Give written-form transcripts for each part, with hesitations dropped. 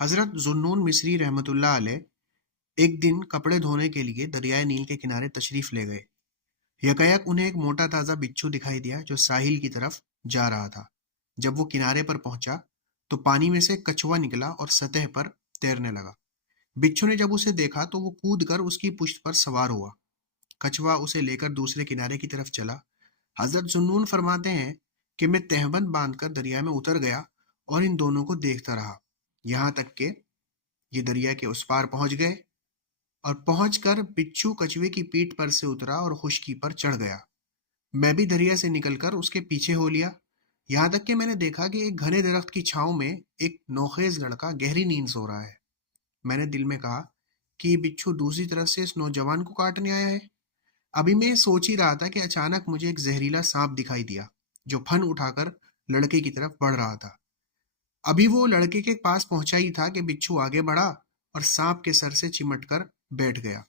حضرت ذوالنون مصری رحمۃ اللہ علیہ ایک دن کپڑے دھونے کے لیے دریائے نیل کے کنارے تشریف لے گئے۔ یکایک انہیں ایک موٹا تازہ بچھو دکھائی دیا جو ساحل کی طرف جا رہا تھا۔ جب وہ کنارے پر پہنچا تو پانی میں سے کچھوا نکلا اور سطح پر تیرنے لگا۔ بچھو نے جب اسے دیکھا تو وہ کود کر اس کی پشت پر سوار ہوا۔ کچھوا اسے لے کر دوسرے کنارے کی طرف چلا۔ حضرت ذوالنون فرماتے ہیں کہ میں تہبند باندھ کر دریا میں اتر گیا اور ان دونوں کو دیکھتا رہا، یہاں تک کہ یہ دریا کے اس پار پہنچ گئے، اور پہنچ کر بچھو کچھوے کی پیٹھ پر سے اترا اور خشکی پر چڑھ گیا۔ میں بھی دریا سے نکل کر اس کے پیچھے ہو لیا، یہاں تک کہ میں نے دیکھا کہ ایک گھنے درخت کی چھاؤں میں ایک نوخیز لڑکا گہری نیند سو رہا ہے۔ میں نے دل میں کہا کہ یہ بچھو دوسری طرف سے اس نوجوان کو کاٹنے آیا ہے۔ ابھی میں سوچ ہی رہا تھا کہ اچانک مجھے ایک زہریلا سانپ دکھائی دیا جو پھن اٹھا کر لڑکے کی طرف بڑھ رہا تھا۔ ابھی وہ لڑکے کے پاس پہنچا ہی تھا کہ بچھو آگے بڑھا اور سانپ کے سر سے چمٹ کر بیٹھ گیا،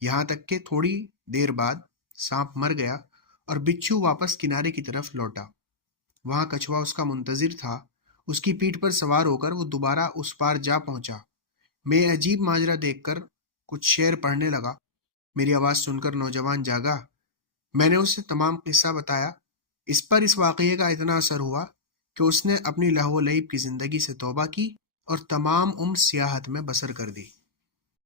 یہاں تک کہ تھوڑی دیر بعد سانپ مر گیا اور بچھو واپس کنارے کی طرف لوٹا۔ وہاں کچھوا اس کا منتظر تھا۔ اس کی پیٹھ پر سوار ہو کر وہ دوبارہ اس پار جا پہنچا۔ میں عجیب ماجرا دیکھ کر کچھ شعر پڑھنے لگا۔ میری آواز سن کر نوجوان جاگا۔ میں نے اسے تمام قصہ بتایا۔ اس پر اس واقعے کا اتنا اثر ہوا کہ اس نے اپنی لہو و لعب کی زندگی سے توبہ کی اور تمام عمر سیاحت میں بسر کر دی۔